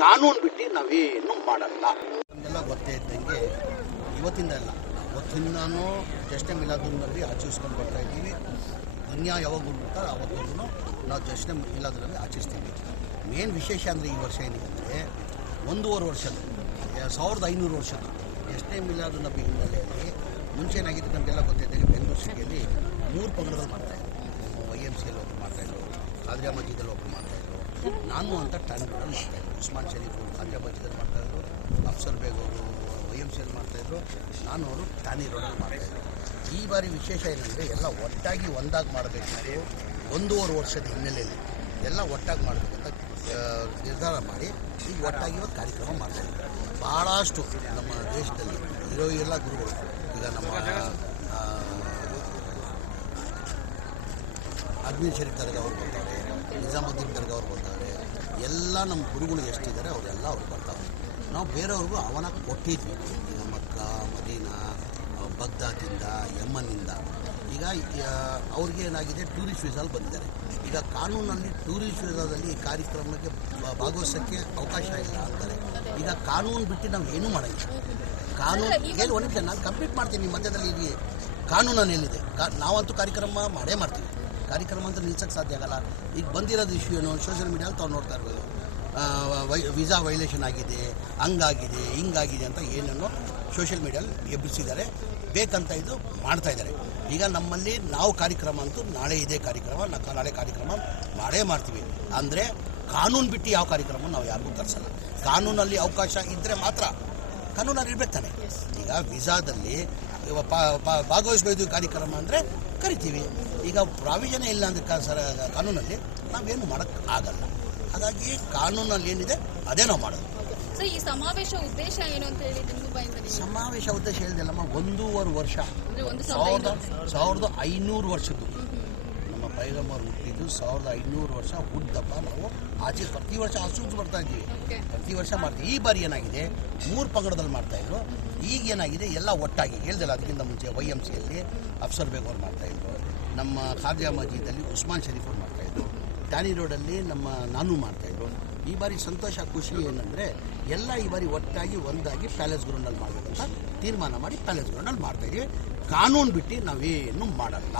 ಕಾನೂನು ಬಿಟ್ಟು ನಾವೇನು ಮಾಡಲ್ಲ. ನಮಗೆಲ್ಲ ಗೊತ್ತೇ ಇದ್ದಂಗೆ ಇವತ್ತಿಂದ ಇಲ್ಲ, ಅವತ್ತಿಂದನೂ ಜಶ್ನೆ ಮಿಲಾದುನ್ ನಬಿ ಆಚರಿಸ್ಕೊಂಡು ಬರ್ತಾ ಇದ್ದೀವಿ. ದುನಿಯಾ ಯಾವಾಗ ಬಿಡ್ತಾರೆ ಅವತ್ತವರೆಗೂ ನಾವು ಜಶ್ನೆ ಮಿಲಾದುನ್ ನಬಿ ಆಚರಿಸ್ತೀವಿ. ಮೇನ್ ವಿಶೇಷ ಅಂದರೆ ಈ ವರ್ಷ ಏನಿದೆ 1.5 ವರ್ಷದ 1500 ವರ್ಷದ ಜಶ್ನೆ ಮಿಲಾದುನ್ ನಬಿ ಹಿನ್ನೆಲೆಯಲ್ಲಿ ಮುಂಚೆ ಏನಾಗಿತ್ತು ನಮಗೆಲ್ಲ ಗೊತ್ತಿದ್ದಂಗೆ ಬೆಂಗಳೂರು ಸಿಟಿಯಲ್ಲಿ 3 ಪಂಗಡದಲ್ಲಿ ಮಾಡ್ತಾಯಿದ್ರು. YMCA ಒಬ್ಬರು ಮಾಡ್ತಾಯಿದ್ರು, ಖಾಜಾ ಮಜೀದಲ್ಲಿ ಒಬ್ಬರು ಮಾಡ್ತಾಯಿದ್ರು, ನಾನು ಅಂತ ಟ್ಯಾನಿರೋಡಲ್ಲಿ ಮಾಡ್ತಾಯಿದ್ರು. ಉಸ್ಮಾನ್ ಶರೀಫ್ ಖಾಜಾ ಮಜೀದಲ್ಲಿ ಮಾಡ್ತಾಯಿದ್ರು, ಅಫ್ಸರ್ ಬೇಗ್ ಅವರು YMCA ಮಾಡ್ತಾಯಿದ್ರು, ನಾನು ಅವರು ಟ್ಯಾನಿ ರೋಡಲ್ಲಿ ಮಾಡ್ತಾಯಿದ್ರು. ಈ ಬಾರಿ ವಿಶೇಷ ಏನಂದರೆ ಎಲ್ಲ ಒಟ್ಟಾಗಿ ಒಂದಾಗಿ ಮಾಡಬೇಕಂದ್ರೆ 1.5 ವರ್ಷದ ಹಿನ್ನೆಲೆಯಲ್ಲಿ ಎಲ್ಲ ಒಟ್ಟಾಗಿ ಮಾಡಬೇಕಂತ ನಿರ್ಧಾರ ಮಾಡಿ ಈಗ ಒಟ್ಟಾಗಿ ಇವತ್ತು ಕಾರ್ಯಕ್ರಮ ಮಾಡ್ತಾಯಿದ್ರು. ಭಾಳಷ್ಟು ನಮ್ಮ ದೇಶದಲ್ಲಿ ಇರೋ ಎಲ್ಲ ಗುರುಗಳು ಈಗ ನಮ್ಮ ಅಜ್ಮೀರ್ ಶರೀಫ್ ದರ್ಗಾ ಅವ್ರು ಬರ್ತಾರೆ, ನಿಜಾಮುದ್ದೀನ್ ದರ್ಗಾ ಅವ್ರು ಬರ್ತಾರೆ, ಎಲ್ಲ ನಮ್ಮ ಗುರುಗಳು ಎಷ್ಟಿದ್ದಾರೆ ಅವರೆಲ್ಲ ಅವ್ರು ಬರ್ತಾರೆ. ನಾವು ಬೇರೆಯವ್ರಿಗೂ ಅವನ ಕೊಟ್ಟಿದ್ವಿ. ಈಗ ಮಕ್ಕಾ, ಮದೀನಾ, ಬಗ್ದಾದಿಂದ, ಯಮನ್ನಿಂದ ಈಗ ಅವ್ರಿಗೆ ಏನಾಗಿದೆ ಟೂರಿಸ್ಟ್ ವೀಸಾಲ್ಲಿ ಬಂದಿದ್ದಾರೆ. ಈಗ ಕಾನೂನಲ್ಲಿ ಟೂರಿಸ್ಟ್ ವೀಸಾದಲ್ಲಿ ಈ ಕಾರ್ಯಕ್ರಮಕ್ಕೆ ಭಾಗವಹಿಸೋಕ್ಕೆ ಅವಕಾಶ ಇಲ್ಲ ಅಂತಾರೆ. ಈಗ ಕಾನೂನು ಬಿಟ್ಟು ನಾವು ಏನೂ ಮಾಡೋಂಗಿಲ್ಲ. ಕಾನೂನು ಏನು ಒಂದಿಲ್ಲ, ನಾನು ಕಂಪ್ಲೀಟ್ ಮಾಡ್ತೀನಿ ಮಧ್ಯದಲ್ಲಿ. ಇಲ್ಲಿ ಕಾನೂನಲ್ಲಿ ಏನಿದೆ ನಾವಂತೂ ಕಾರ್ಯಕ್ರಮ ಮಾಡೇ ಮಾಡ್ತೀವಿ. ಕಾರ್ಯಕ್ರಮ ಅಂತ ನಿಲ್ಸೋಕ್ಕೆ ಸಾಧ್ಯ ಆಗಲ್ಲ. ಈಗ ಬಂದಿರೋದು ಇಶ್ಯೂ ಏನು ಸೋಷಿಯಲ್ ಮೀಡಿಯಲ್ಲಿ ತಾವು ನೋಡ್ತಾ ಇರ್ಬೋದು. ವೀಸಾ ವೈಲೇಷನ್ ಆಗಿದೆ, ಹಂಗಾಗಿದೆ, ಹಿಂಗಾಗಿದೆ ಅಂತ ಏನೇನೋ ಸೋಷಿಯಲ್ ಮೀಡಿಯಲ್ಲಿ ಎಬ್ಬಿಸಿದ್ದಾರೆ. ಬೇಕಂತ ಇದು ಮಾಡ್ತಾಯಿದ್ದಾರೆ. ಈಗ ನಮ್ಮಲ್ಲಿ ನಾವು ಕಾರ್ಯಕ್ರಮ ಅಂತೂ ನಾಳೆ ಇದೇ ಕಾರ್ಯಕ್ರಮ, ನಾಳೆ ಕಾರ್ಯಕ್ರಮ ಮಾಡೇ ಮಾಡ್ತೀವಿ. ಅಂದರೆ ಕಾನೂನು ಬಿಟ್ಟು ಯಾವ ಕಾರ್ಯಕ್ರಮ ನಾವು ಯಾರಿಗೂ ತರಿಸಲ್ಲ. ಕಾನೂನಲ್ಲಿ ಅವಕಾಶ ಇದ್ದರೆ ಮಾತ್ರ ಕಾನೂನಲ್ಲಿ ಇರ್ಬೇಕು ತಾನೆ. ಈಗ ವೀಸಾದಲ್ಲಿ ಭಾಗವಹಿಸಬೇಕು ಕಾರ್ಯಕ್ರಮ ಅಂದರೆ ಕರಿತೀವಿ. ಈಗ ಪ್ರಾವಿಷನ್ ಇಲ್ಲ ಅಂದರೆ ಕಾನೂನಲ್ಲಿ ನಾವೇನು ಮಾಡೋಕ್ಕೆ ಆಗಲ್ಲ. ಹಾಗಾಗಿ ಕಾನೂನಲ್ಲಿ ಏನಿದೆ ಅದೇ ನಾವು ಮಾಡೋದು. ಈ ಸಮಾವೇಶ ಉದ್ದೇಶ ಏನು ಅಂತ ಹೇಳಿ ಸಮಾವೇಶ ಉದ್ದೇಶ ಹೇಳಿದೆಲ್ಲಮ್ಮ 1.5 ವರ್ಷ 1500 ವರ್ಷದ್ದು ನಮ್ಮ ಪೈಗಂಬರ್ ಹುಟ್ಟಿದ್ದು 1500 ವರ್ಷ ಹುಟ್ಟದಪ್ಪ ನಾವು ಆಚೆ ಪ್ರತಿ ವರ್ಷ ಆಚರಿಸಿ ಬರ್ತಾ ಇದ್ದೀವಿ. ಪ್ರತಿ ವರ್ಷ ಮಾಡ್ತೀವಿ. ಈ ಬಾರಿ ಏನಾಗಿದೆ 3 ಪಂಗಡದಲ್ಲಿ ಮಾಡ್ತಾಯಿದ್ರು. ಈಗ ಏನಾಗಿದೆ ಎಲ್ಲ ಒಟ್ಟಾಗಿ ಹೇಳ್ದಿಲ್ಲ. ಅದಕ್ಕಿಂತ ಮುಂಚೆ YMCAಯಲ್ಲಿ ಅಫ್ಸರ್ ಬೇಗ್ ಅವ್ರು ಮಾಡ್ತಾಯಿದ್ರು, ನಮ್ಮ ಖಾಜಾ ಮಜೀದಲ್ಲಿ ಉಸ್ಮಾನ್ ಶರೀಫ್ ಅವ್ರು ಮಾಡ್ತಾಯಿದ್ರು, ಟ್ಯಾನಿ ರೋಡಲ್ಲಿ ನಾನು ಮಾಡ್ತಾಯಿದ್ರು. ಈ ಬಾರಿ ಸಂತೋಷ ಖುಷಿ ಏನಂದರೆ ಎಲ್ಲ ಈ ಬಾರಿ ಒಟ್ಟಾಗಿ ಒಂದಾಗಿ ಪ್ಯಾಲೇಸ್ ಗ್ರೌಂಡಲ್ಲಿ ಮಾಡಬೇಕಂತ ತೀರ್ಮಾನ ಮಾಡಿ ಪ್ಯಾಲೇಸ್ ಗ್ರೌಂಡಲ್ಲಿ ಮಾಡ್ತಾಯಿದ್ದೀವಿ. ಕಾನೂನು ಬಿಟ್ಟು ನಾವೇನು ಮಾಡಲ್ಲ.